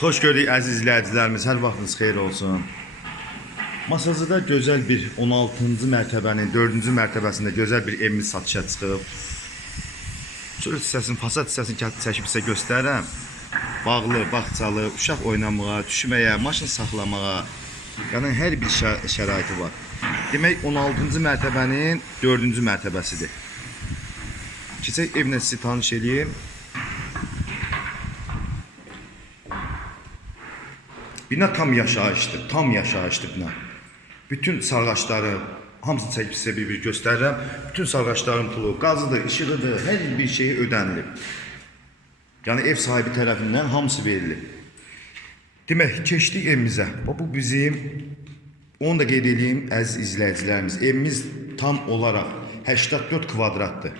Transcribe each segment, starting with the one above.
Xoş gördük əziz izləyicilərimiz. Hər vaxtınız xeyir olsun. Masazıda gözəl bir 16-cı mərtəbənin 4-cü mərtəbəsində gözəl bir evimiz satışa çıxıb. Şöyle hissəsini, fasad hissəsini çəkib sizə göstərirəm. Bağlı, bağçalı, uşaq oynamağa, düşməyə, maşın saxlamağa, yəni hər bir şə- şəraiti var. Demək 16-cı mərtəbənin 4-cü mərtəbəsidir. Keçək evlə sizi tanış edeyim. Bina tam yaşayışdır, tam yaşayışdır bina. Bütün sarğaçları hamısını çəkib sizə bir-bir göstərirəm. Bütün sarğaçların pulu, qazıdır, işığıdır, hər bir şeyi ödənilib. Yəni ev sahibi tərəfindən hamısı verilib. Demək, keçdik evimizə. Bu bizim onu da qeyd edeyim əziz izləyicilərimiz. Evimiz tam olaraq 84 kvadratdır.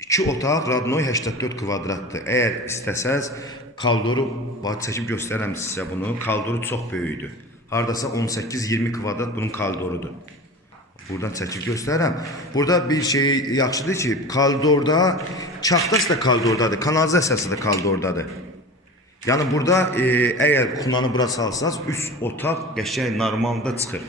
2 otaq, radnoy 84 kvadratdır. Əgər istəsəz, kaldoru, çəkib göstərərəm sizə bunu. Kaldoru çox böyükdür. Hardasa 18-20 kvadrat bunun kaldorudur. Buradan çəkib göstərərəm. Burada bir şey yaxşıdır ki, kaldorda çaxtası da kaldordadır, kanalizasiyası da kaldordadır. Yəni burada e, əgər xunanı bura salsaz, üst otaq qəşəng normalda çıxır.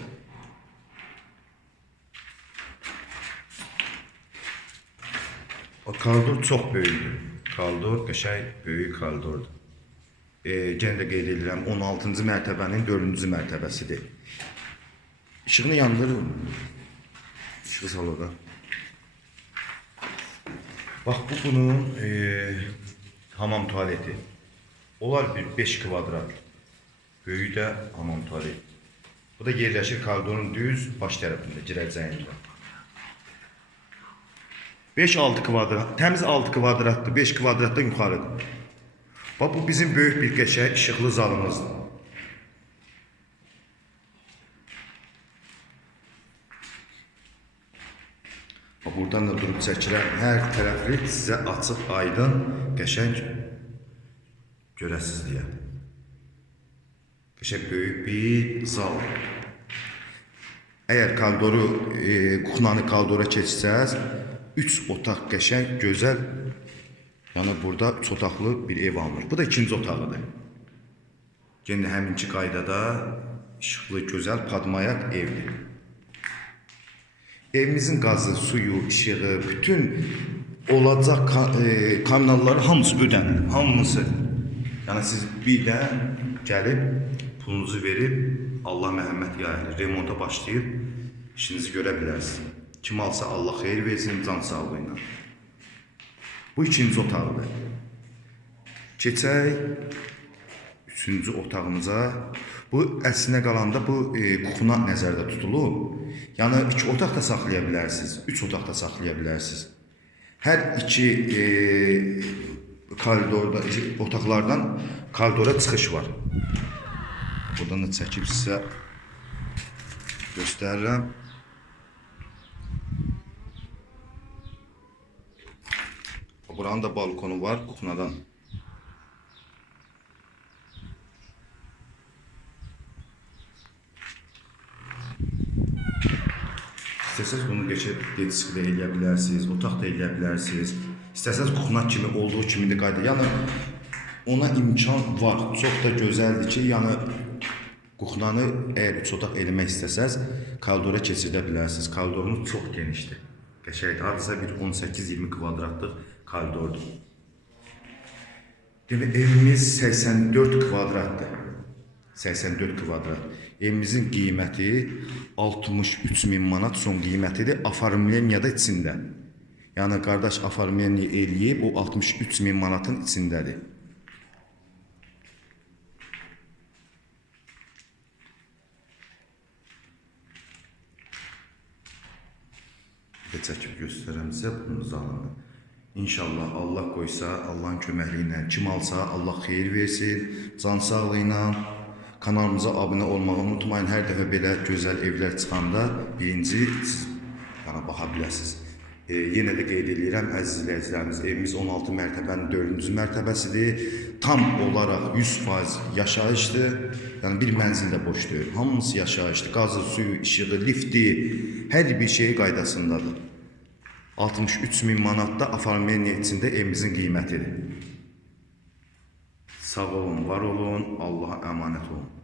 O kaldor çox böyükdür. Kaldor qəşəng böyük kaldordur. E, yenə də qeyd edirəm 16-cı mərtəbənin 4-cü mərtəbəsidir. İşığını yandır. İşığı sal. Bax bu bunun e, hamam tualeti. Onlar bir 5 kvadrat. Böyüyü də hamam tualet. Bu da yerləşir koridorun düz baş tərəfində, girəcəyində. 5-6 kvadrat, təmiz 6 kvadratdır, 5 kvadratdan yuxarıdır. Bax bu bizim böyük bir qəşəng işıqlı zalımızdır. Bax buradan da durub çəkirəm. Hər tərəfli sizə açıq, aydın, qəşəng görəsiz deyə. Qəşəng böyük bir zal. Əgər kaldoru, e, kuxnanı kaldora keçsəz, 3 otaq qəşəng, gözəl, yəni burada 3 otaqlı bir ev alınır. Bu da ikinci otağıdır. Yenə həminki qaydada işıqlı, gözəl, padmayaq evdir. Evimizin qazı, suyu, işığı, bütün olacaq e, kanalları hamısı ödənilir, hamısı. Yəni siz bir də gəlib pulunuzu verib Allah məhəmməd yayılır, remonta başlayıb işinizi görə bilərsiniz. Kim alsa Allah xeyir versin, can sağlığı. Bu ikinci otaqdır. Keçək üçüncü otağımıza. Bu əslinə qalanda bu e, kuxuna nəzərdə tutulub. Yəni iki otaq da saxlaya bilərsiniz, üç otaq da saxlaya bilərsiniz. Hər iki e, koridorda, iki otaqlardan koridora çıxış var. Buradan da çəkib sizə göstərirəm. Buranın da balkonu var kuxunadan. İstəsəz bunu geçib yetişki də eləyə bilərsiniz, otaq da eləyə bilərsiniz. İstəsəz kuxuna kimi olduğu kimi də qayda. Yəni ona imkan var. Çox da gözəldir ki, yəni kuxnanı əgər üç otaq eləmək istəsəz, kaldora keçirdə bilərsiniz. Kaldorunuz çox genişdir. Qəşəngdir. Hardasa bir 18-20 kvadratlıq kaldordur. Demək evimiz 84 kvadratdır. 84 kvadrat. Evimizin qiyməti 63 min manat son qiymətidir. Afarmleniya da içində. Yəni qardaş afarmleniya eləyib o 63 min manatın içindədir. Də çəkib göstərəm sizə bunun zalını. İnşallah Allah qoysa, Allahın köməkliyi ilə kim alsa Allah xeyir versin, can sağlığı ilə kanalımıza abunə olmağı unutmayın. Hər dəfə belə gözəl evlər çıxanda birinci siz yana baxa biləsiniz. E, yenə də qeyd edirəm əziz izləyicilərimiz, evimiz 16 mərtəbənin 4-cü mərtəbəsidir. Tam olaraq 100% yaşayışdır. Yəni bir mənzil də boş deyil. Hamısı yaşayışdır. Qazı, suyu, işığı, lifti, hər bir şey qaydasındadır. 63 min manat da Afarmeniya içində evimizin qiymətidir. Sağ olun, var olun, Allah'a əmanət olun.